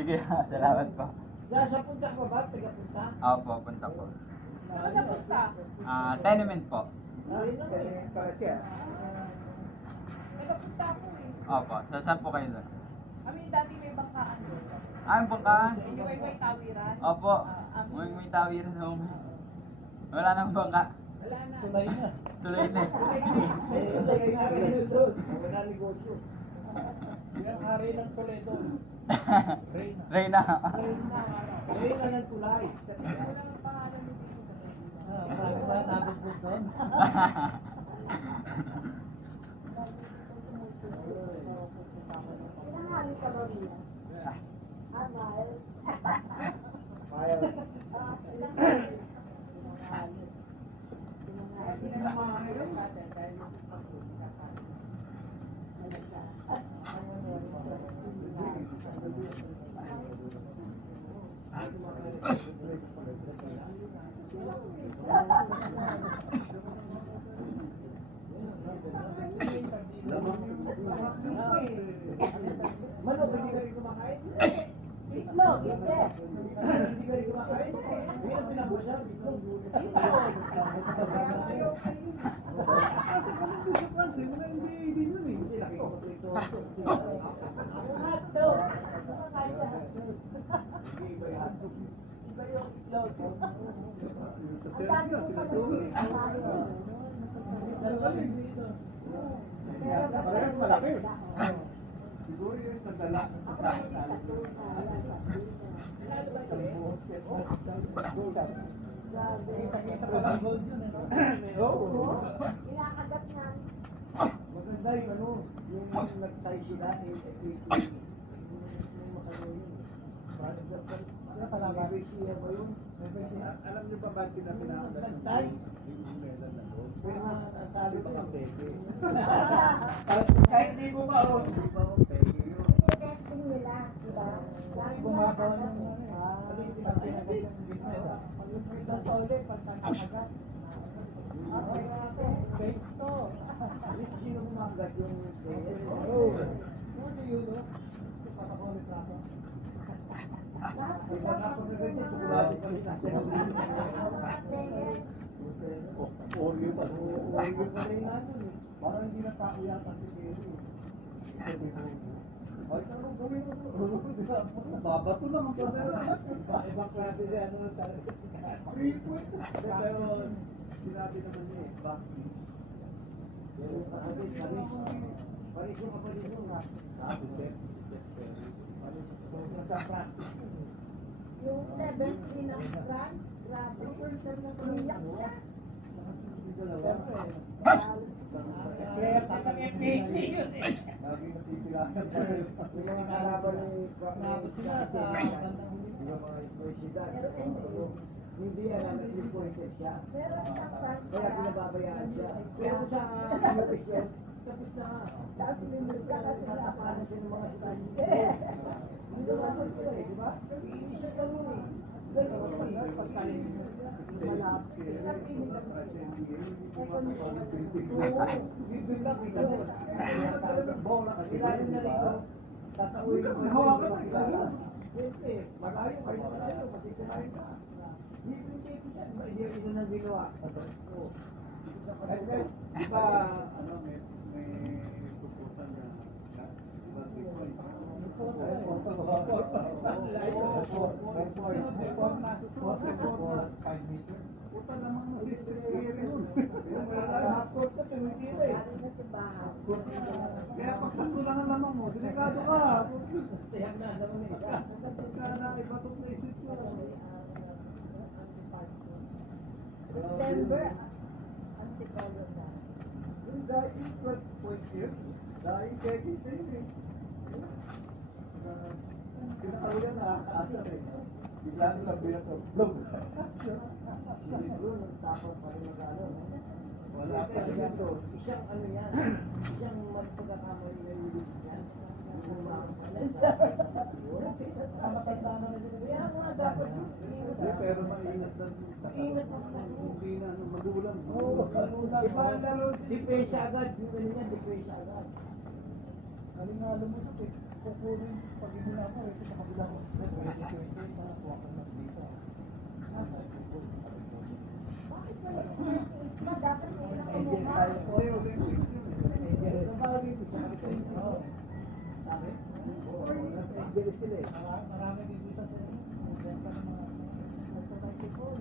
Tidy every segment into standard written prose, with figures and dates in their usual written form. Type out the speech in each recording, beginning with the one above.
Sige, salamat po. Sa punta ko ba? Taga-punta? Opo, punta po. Saan ka punta? Tenement po. Para siya. Nagpunta ako eh. Opo, saan po kayo doon? Kami dati may bangkaan doon. Yung bangkaan? Yung may tawiran. Opo, may tawiran na wala nang bangka. Wala na. Tulay na. Tuloy na. Tulay na rin doon. Wala negosyo. Yung hari ng tulay doon. Reyna. Reyna. Reyna ng tulay. Wala nang pangalan ni Tito sa Reyna. Marami pa nabot po doon. Pinangalan ka ba niya? Miles. Miles. Hindi na naman mga ngayon natin dahil Manok, hindi ka rin kumakain? Itlog, hindi. Hindi ka rin kumakain? Hindi ang pinag-usap. Hotdog. Kumakain sa hotdog. Iba yung itlog. Ang dami ko pa Parehas malaki. Siguro yun nagdala. Inakagat namin. Maganda yung ano, yung nagtay sila, yung alam niyo ba ba't pinapinakagat? Nagtay? Pero natali pa kang peke. Kahit hindi mo ba o? Hindi pa o peke yun. Testing nila, diba? Bumaba ng pinapinakagat yung gitna. isang tole pagkakagat. Fake to. Sino bumagat yung peke? Oo. Ano yun o? Papakulit na ako. Iba na po na ganyan, sigurado pa rin nasa Oreo pa. Oreo pa rin natin eh. Parang hindi na tao yata si Kerry. Ay, tanong gawin mo. Babato lang ang camera. Ibang klase niya, ano talaga si Kerry. Pero sinabi naman niya eh, bakit? Pero Paris yung kapatid mo nga. Sa practice. Yung 17 ng France, grabe, umiyak siya. Kaya tatang FPP yun eh. Lagi natitilakan pa rin. Yung mga kalaban ng nakapos sila sa yung mga universidad. Hindi yan ang nag-reported siya. Pero sa France, Kaya pinababayaan siya. Pero sa official, tapos na nga. tapos limuta ka sila. Natapanan siya ng mga studies. Hindi naman sila eh, di ba? Iinis siya ganun eh. Ganun eh. Pagkain mo. Malapit. Bibig lang, kita mo. Bola ka. Ilalim na rito. Tatauin ko. Hawakan mo. Siyempre, malayo kayo malayo. Pati kumain ka. Bibig siya. Hindi rin na ginawa. Di ba, ano, may tupusan na Puta naman na sister Kiri yun. Half-court ka, tumigil eh. Kaya pagsatulangan naman mo, delikado ka. Tiyak na, naman eh. Pagka na ibatok na isip ko. September, antipolo na. Yung dahil 12 years, dahil decades na yun eh. Kinakaroon na nakakaasar eh. Bigla nila binatog. Siguro nagtapos pa rin mag-ano. Wala pa rin ito. Isang ano yan. Isang magpagkakamay na yung yan. Kamatanda na rin. Kaya nga dapat pero maingat lang. Maingat lang. Hindi na magulang. Iba ang laro. Depensa agad. Yung ano yan, depensa agad. Ano nga lumusot eh. Kukunin pag hindi na ako. Ito sa kabila ko. Marami din dito sa benta ng mga motorcycle.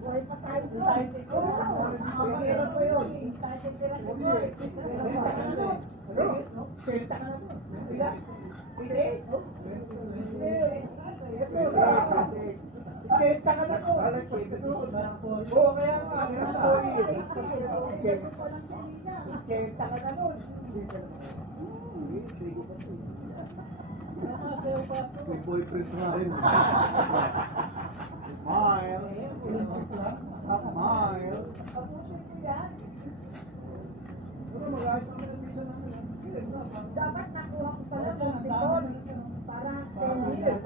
Buhay pa tayo doon. Mahirap pa yun. Senta ka na doon. Senta ka na doon. Oo, kaya nga. Senta ka na doon. May boyfriend na rin. Smile. Smile. Pero mag-ayos kami ng visa namin. Dapat nakuha ko pala ng tipon. Para 10 years.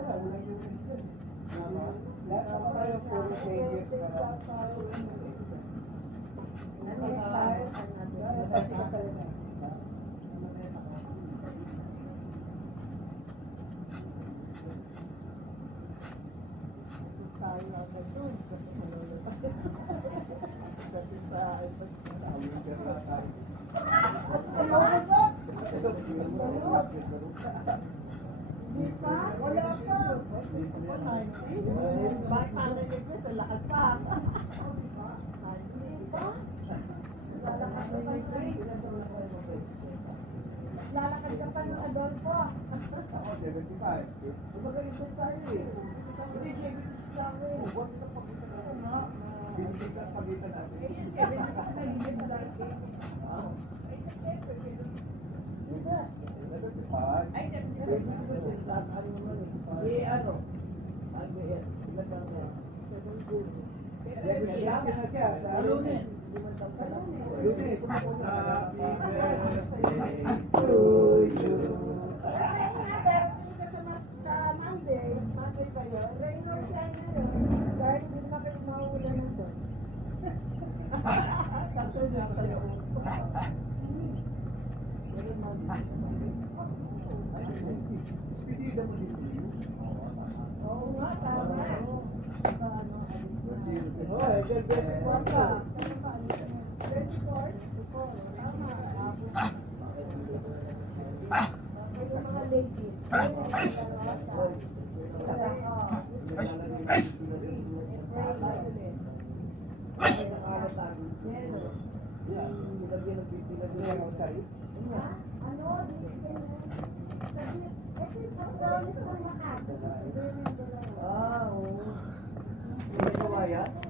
Bakit paano niya ko? Sa lakas pa. Lalakad ka pa ng Adolfo. Ako, 75. Magaling din tayo eh. Hindi, 76 lang eh. Huwag ka pagkita na. Binigay ka pagitan natin. Ay, Despedida mo dito. Oo nga, tama. Oh, eh, 24 ka. 24? Tama. Yung mga ladies. Ano? Kasi, ito yung promise ng Makati.